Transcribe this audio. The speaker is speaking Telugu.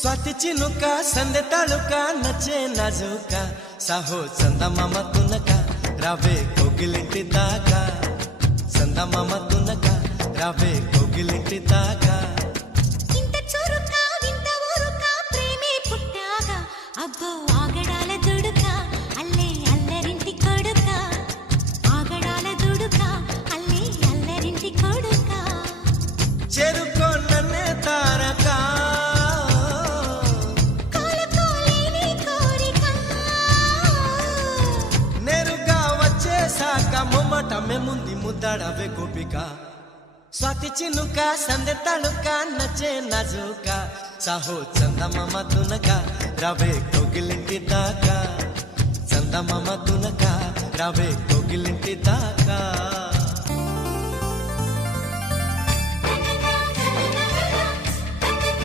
स्वाती चिनुका संदे तालुका नचे नाजुका साहो चंदा मामा तुनका रावे कोगिलिंटी दाका चंदा मामा तुनका रावे कोगिलिंटी दाका इंत चुरुका विंत ऊरुका प्रेमे पुट्टागा अब्बो आगडाల దుడుక అల్లే అల్లరింటి కొడుక ఆగడాల దుడుక అల్లే అల్లరింటి కొడుక చెరుకో నన్నే తారకా में मुंदी मुद्दाड़ावे गोपिका स्वाति चिनुका संदे तालुका नचे नाजुका साहो चंदा मामा तुनका रावे कोगिलिंटी दाका चंदा मामा तुनका रावे कोगिलिंटी दाका